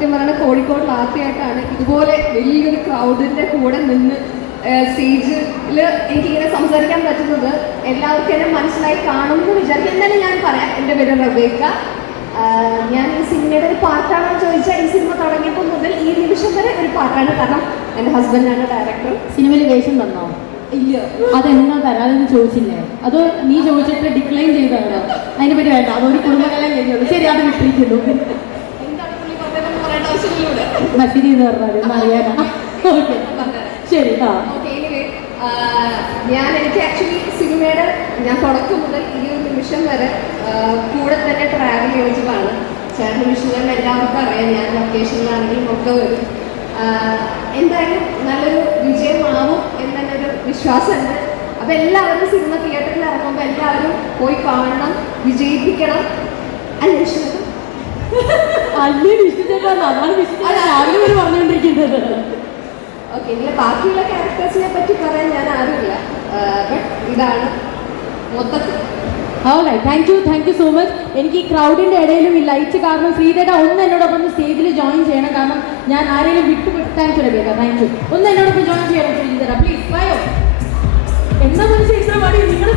സത്യം പറയണ കോഴിക്കോട് ആദ്യമായിട്ടാണ് ഇതുപോലെ വലിയൊരു ക്രൗഡിന്റെ കൂടെ നിന്ന് സ്റ്റേജിൽ എനിക്കിങ്ങനെ സംസാരിക്കാൻ പറ്റുന്നത് എല്ലാവർക്കും എന്നെ മനസ്സിലായി കാണുമെന്ന് വിചാരിക്കും. ഞാൻ പറയാം. എന്റെ പേര് റബേക്ക. ഞാൻ ഈ സിനിമയുടെ ഒരു പാട്ടാണെന്ന് ചോദിച്ചാൽ ഈ സിനിമ തുടങ്ങിയപ്പോൾ മുതൽ ഈ നിമിഷം വരെ ഒരു പാട്ടാണ്. കാരണം എന്റെ ഹസ്ബൻഡാണ് ഡയറക്ടർ സിനിമയിൽ വേഷം തന്നോ? ഇല്ല. അതെന്നാ തരാതെന്ന് ചോദിച്ചില്ലേ? അത് നീ ചോദിച്ചിട്ട് ഡിക്ലൈൻ ചെയ്തതാണ്? അതിനെ പറ്റി വേണ്ട. അതൊരു കുടുംബകലം കഴിഞ്ഞു ശരി അത് വിട്ടിരിക്കുന്നു മെസ്സേജ് ചെയ്ത് പറഞ്ഞാൽ ഒന്ന് അറിയാനാ ഓക്കെ ശരി ആ. ഞാൻ എനിക്ക് ആക്ച്വലി സിനിമയുടെ ഞാൻ തുടക്കം മുതൽ ഈ ഒരു നിമിഷം വരെ കൂടെ തന്നെ ട്രാവൽ ചെയ്തതാണ്. ചേട്ടൻ വിഷയം എല്ലാവർക്കും അറിയാം ഞാൻ ലൊക്കേഷനിലാണെങ്കിലും ഒക്കെ വരും. എന്തായാലും നല്ലൊരു വിജയമാവും എന്നൊരു വിശ്വാസമുണ്ട്. അപ്പം എല്ലാവരും സിനിമ തിയേറ്ററിൽ ഇറങ്ങുമ്പോൾ എല്ലാവരും പോയി കാണണം വിജയിപ്പിക്കണം. അല്ല വിശ്വസം അല്ലേ അതാണ് രാവിലെ വരെ പറഞ്ഞുകൊണ്ടിരിക്കുന്നത് ഓക്കെ ഇതിലെ ബാക്കിയുള്ള ക്യാരക്ടേഴ്സിനെ പറ്റി പറയാൻ ഞാൻ ആരുമില്ല. ബട്ട് ഇതാണ് മൊത്തത്തിൽ okay thank you thank you so much എനിക്ക് ഈ ക്രൗഡിന്റെ ഇടയിലും ഈ ലൈറ്റ് കാരണം ശ്രീദേട്ട ഒന്ന് എന്നോടൊപ്പം സ്റ്റേജിൽ ജോയിൻ ചെയ്യണം. കാരണം ഞാൻ ആരെയും വിട്ടുപെട്ട് thank you Rebecca thank you ഒന്ന് എന്നോടൊപ്പം ജോയിൻ ചെയ്യണം ശ്രീദേട്ട പ്ലീസ് വായോ എന്താ മനുഷ്യ ഇത്ര മടി? നിങ്ങളുടെ